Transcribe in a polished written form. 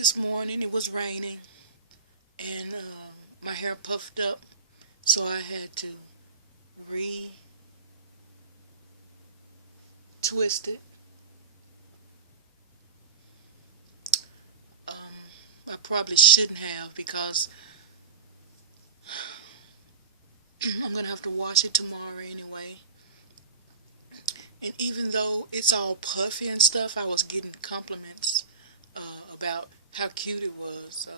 this morning. It was raining, and my hair puffed up, so I had to re-twist it. I probably shouldn't have because I'm going to have to wash it tomorrow anyway. And even though it's all puffy and stuff, I was getting compliments about how cute it was. So